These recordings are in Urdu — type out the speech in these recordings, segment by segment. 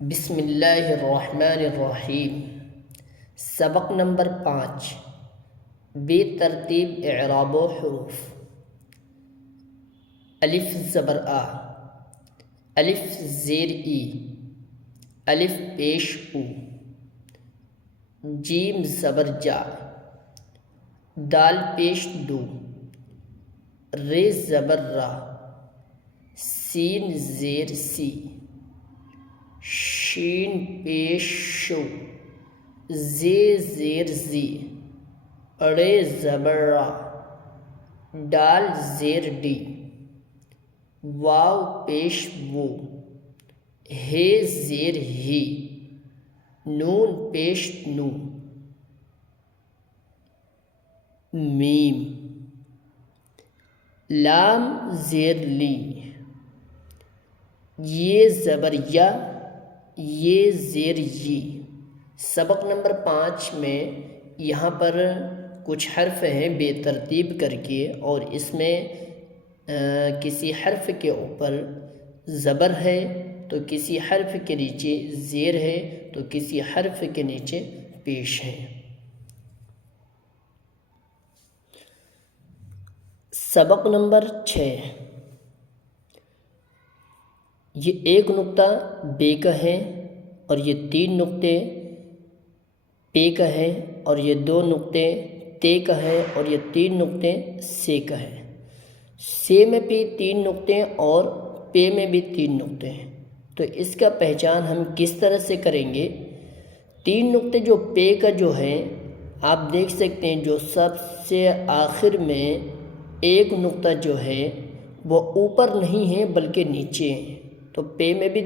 بسم اللہ الرحمن الرحیم۔ سبق نمبر 5، بے ترتیب اعراب و حروف۔ الف زبر آ، الف زیر ای، الف پیش او، جیم زبر جا، دال پیش دو، ر زبر را، سین زیر سی، شین پیش شو، زی زیر زی، اڑے زبر را، ڈال زیر ڈی، واو پیش وو، ہے زیر ہی، نون پیش نو، میم، لام زیر لی، یہ زبر یا، یہ زیر یی۔ سبق نمبر 5 میں یہاں پر کچھ حرف ہیں بے ترتیب کر کے، اور اس میں کسی حرف کے اوپر زبر ہے تو کسی حرف کے نیچے زیر ہے تو کسی حرف کے نیچے پیش ہے۔ سبق نمبر 6، یہ ایک نقطہ بے کا ہے اور یہ 3 نقطے پے کا ہے، اور یہ 2 نقطے تے کا ہے، اور یہ 3 نقطے سے کا ہے۔ سے میں بھی 3 نقطے اور پے میں بھی 3 نقطے ہیں، تو اس کا پہچان ہم کس طرح سے کریں گے؟ 3 نقطے جو پے کا جو ہے، آپ دیکھ سکتے ہیں جو سب سے آخر میں ایک نقطہ جو ہے وہ اوپر نہیں ہے بلکہ نیچے ہے، تو پے میں بھی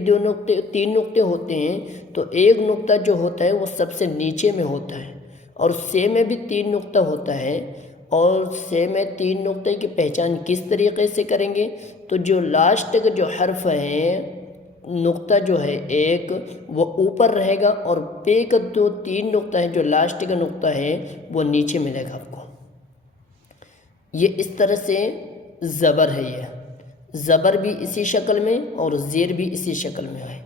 3 نقطے ہوتے ہیں، تو ایک نقطہ جو ہوتا ہے وہ سب سے نیچے میں ہوتا ہے، اور سے میں بھی 3 نقطہ ہوتا ہے، اور سے میں 3 نقطے کی پہچان کس طریقے سے کریں گے؟ تو جو لاسٹ کا جو حرف ہے، نقطہ جو ہے ایک، وہ اوپر رہے گا، اور پے کا جو 3 نقطہ ہے جو لاسٹ کا نقطہ ہے وہ نیچے ملے گا آپ کو۔ یہ اس طرح سے زبر ہے، یہ زبر بھی اسی شکل میں اور زیر بھی اسی شکل میں ہے۔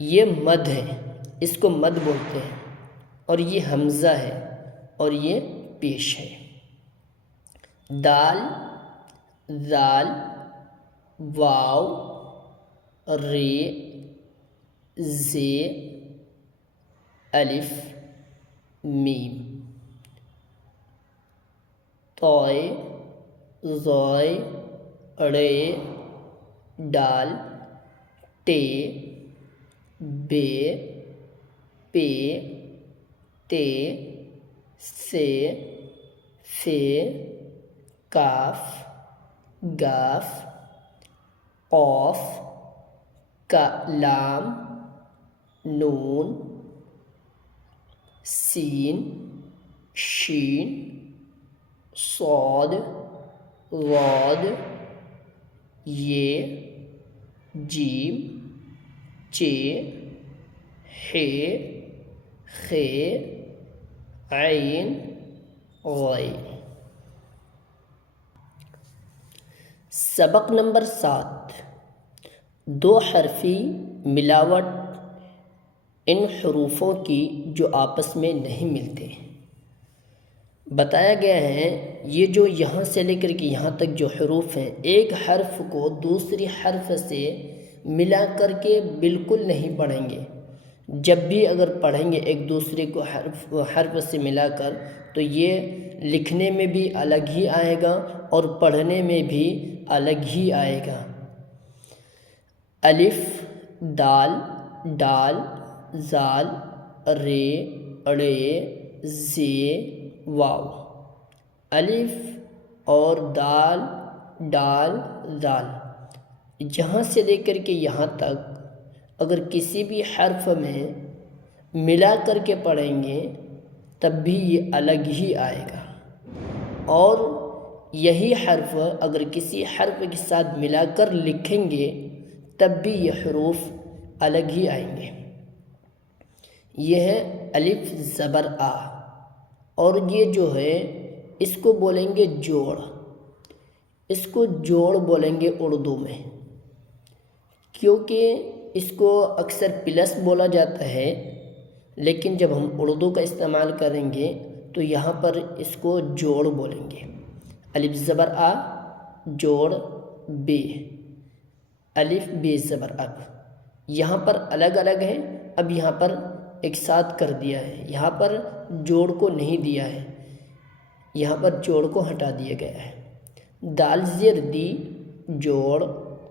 یہ مد ہے، اس کو مد بولتے ہیں، اور یہ حمزہ ہے اور یہ پیش ہے۔ دال، ذال، واو، ری، زے، الف، میم، طوئے، ضوئے، اڑے، ڈال، ٹے، بے، پے، تے، سے، فے، کاف، گاف، قوف، لام، نون، سین، شین، صاد، ضاد، یہ، جیم، چے، ہے، خے، عین، غین۔ سبق نمبر 7، 2 حرفی ملاوٹ ان حروفوں کی جو آپس میں نہیں ملتے۔ بتایا گیا ہے یہ جو یہاں سے لے کر کے یہاں تک جو حروف ہیں، ایک حرف کو دوسری حرف سے ملا کر کے بالکل نہیں پڑھیں گے۔ جب بھی اگر پڑھیں گے ایک دوسرے کو حرف سے ملا کر، تو یہ لکھنے میں بھی الگ ہی آئے گا اور پڑھنے میں بھی الگ ہی آئے گا۔ الف، دال، ڈال، ذال، رے، اڑے، زے، واو۔ الف اور دال، ڈال، ذال، جہاں سے لے کر کے یہاں تک اگر کسی بھی حرف میں ملا کر کے پڑھیں گے تب بھی یہ الگ ہی آئے گا، اور یہی حرف اگر کسی حرف کے ساتھ ملا کر لکھیں گے تب بھی یہ حروف الگ ہی آئیں گے۔ یہ ہے الف زبر آ، اور یہ جو ہے اس کو بولیں گے جوڑ، اس کو جوڑ بولیں گے اردو میں، کیونکہ اس کو اکثر پلس بولا جاتا ہے، لیکن جب ہم اردو کا استعمال کریں گے تو یہاں پر اس کو جوڑ بولیں گے۔ الف زبر آ جوڑ بے، الف بے زبر اب، یہاں پر الگ الگ ہے، اب یہاں پر ایک ساتھ کر دیا ہے، یہاں پر جوڑ کو نہیں دیا ہے، یہاں پر جوڑ کو ہٹا دیا گیا ہے۔ دال زیر دی جوڑ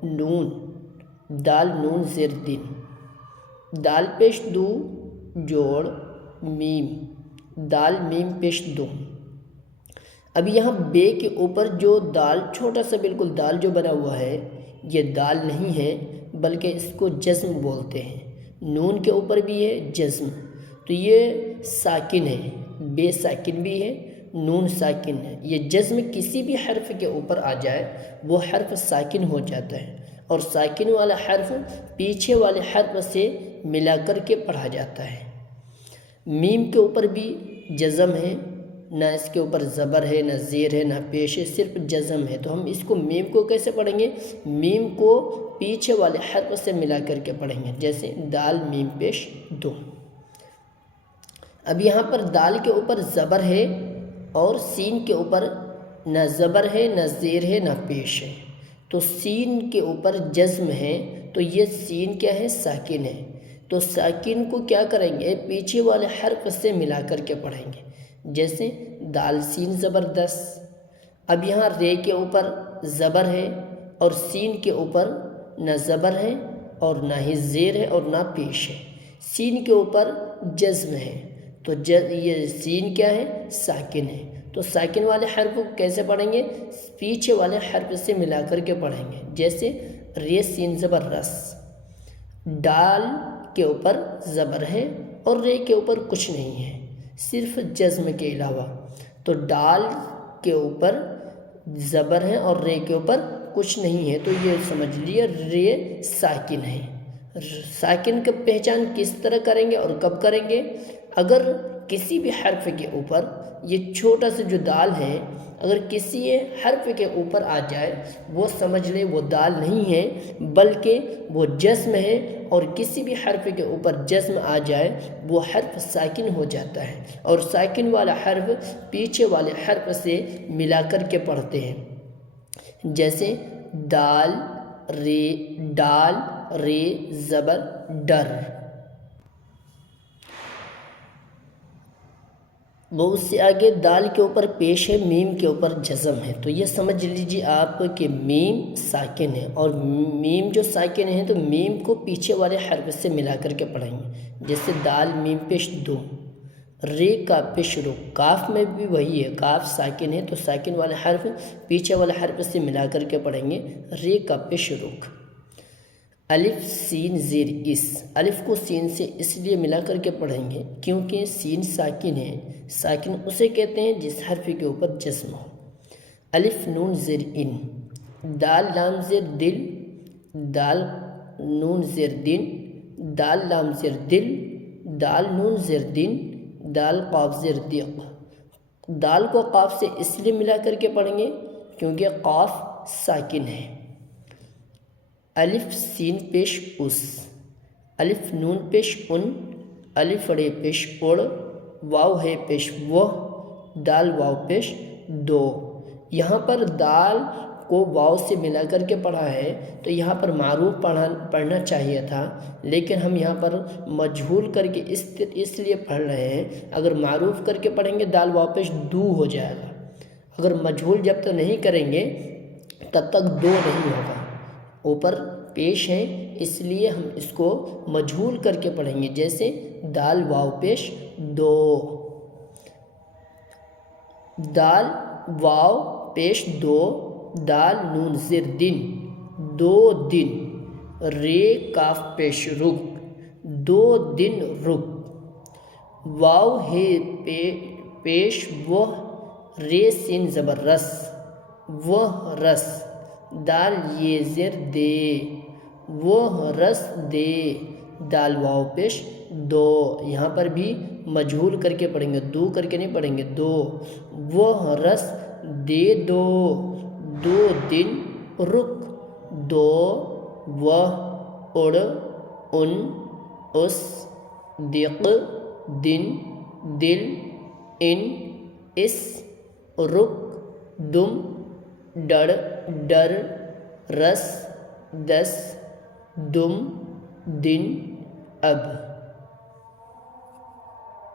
نون، دال نون زیر دن، دال پیش دو جوڑ میم، دال میم پیش دو۔ اب یہاں بے کے اوپر جو دال چھوٹا سا بالکل دال جو بنا ہوا ہے، یہ دال نہیں ہے بلکہ اس کو جزم بولتے ہیں۔ نون کے اوپر بھی ہے جزم، تو یہ ساکن ہے، بے ساکن بھی ہے، نون ساکن ہے۔ یہ جزم کسی بھی حرف کے اوپر آ جائے وہ حرف ساکن ہو جاتا ہے، اور ساکن والا حرف پیچھے والے حرف سے ملا کر کے پڑھا جاتا ہے۔ میم کے اوپر بھی جزم ہے، نہ اس کے اوپر زبر ہے، نہ زیر ہے، نہ پیش ہے، صرف جزم ہے۔ تو ہم اس کو میم کو کیسے پڑھیں گے؟ میم کو پیچھے والے حرف سے ملا کر کے پڑھیں گے، جیسے دال میم پیش دو۔ اب یہاں پر دال کے اوپر زبر ہے اور سین کے اوپر نہ زبر ہے، نہ زیر ہے، نہ پیش ہے، تو سین کے اوپر جزم ہے، تو یہ سین کیا ہے؟ ساکن ہے۔ تو ساکن کو کیا کریں گے؟ پیچھے والے حرف سے ملا کر کے پڑھیں گے، جیسے دال سین زبردست۔ اب یہاں رے کے اوپر زبر ہے اور سین کے اوپر نہ زبر ہے اور نہ ہی زیر ہے اور نہ پیش ہے، سین کے اوپر جزم ہے، تو یہ سین کیا ہے؟ ساکن ہے۔ تو ساکن والے حرف کو کیسے پڑھیں گے؟ پیچھے والے حرف سے ملا کر کے پڑھیں گے، جیسے رے سین زبر رس۔ ڈال کے اوپر زبر ہے اور رے کے اوپر کچھ نہیں ہے، صرف جزم کے علاوہ، تو ڈال کے اوپر زبر ہے اور رے کے اوپر کچھ نہیں ہے، تو یہ سمجھ لیے رے ساکن ہے۔ ساکن کی پہچان کس طرح کریں گے اور کب کریں گے؟ اگر کسی بھی حرف کے اوپر یہ چھوٹا سا جو دال ہے، اگر کسی حرف کے اوپر آ جائے وہ سمجھ لیں وہ دال نہیں ہے بلکہ وہ جزم ہے، اور کسی بھی حرف کے اوپر جزم آ جائے وہ حرف ساکن ہو جاتا ہے، اور ساکن والا حرف پیچھے والے حرف سے ملا کر کے پڑھتے ہیں، جیسے ڈال رے زبر ڈر۔ وہ اس سے آگے دال کے اوپر پیش ہے، میم کے اوپر جزم ہے، تو یہ سمجھ لیجیے آپ کہ میم ساکن ہے، اور میم جو ساکن ہے تو میم کو پیچھے والے حرف سے ملا کر کے پڑھیں گے، جیسے دال میم پیش دو، رے کا پیش رو۔ کاف میں بھی وہی ہے، کاف ساکن ہے تو ساکن والے حرف پیچھے والے حرف سے ملا کر کے پڑھیں گے، رے کا پیش رخ۔ الف سین زیر اس، الف کو سین سے اس لیے ملا کر کے پڑھیں گے کیونکہ سین ساکن ہے، ساکن اسے کہتے ہیں جس حرف کے اوپر جزم ہو۔ الف نون زیر ان، دال لام زیر دل، دال نون زیر دن، دال لام زیر دل، دال نون زیر دن، دال قاف زیر دیق۔ دال کو قاف سے اس لیے ملا کر کے پڑھیں گے کیونکہ قاف ساکن ہے۔ الف سین پیش اس، الف نون پیش ان، الف رے پیش اڑ، واو ہے پیش وہ، دال واو پیش دو۔ یہاں پر دال کو واو سے ملا کر کے پڑھا ہے تو یہاں پر معروف پڑھنا چاہیے تھا، لیکن ہم یہاں پر مجہول کر کے اس لیے پڑھ رہے ہیں۔ اگر معروف کر کے پڑھیں گے دال واو پیش دو ہو جائے گا، اگر مجہول جب تک نہیں کریں گے تب تک دو نہیں ہوگا، اوپر پیش ہے اس لیے ہم اس کو مجہول کر کے پڑھیں گے، جیسے دال واو پیش دو، دال واو پیش دو، دال نون زیر دن دو دن، رے کاف پیش رک دو دن رک، واو ہے پیش وہ، رے سین زبر رس وہ رس، دال یہ زیر دے وہ رس دے، دال واو پیش دو۔ یہاں پر بھی مجہول کر کے پڑھیں گے، دو کر کے نہیں پڑھیں گے، دو، وہ رس دے دو، دو دن رک دو، وہ اڑ ان اس دق دن دل ان اس رک دم ڈڑ ڈر رس دس دم دن اب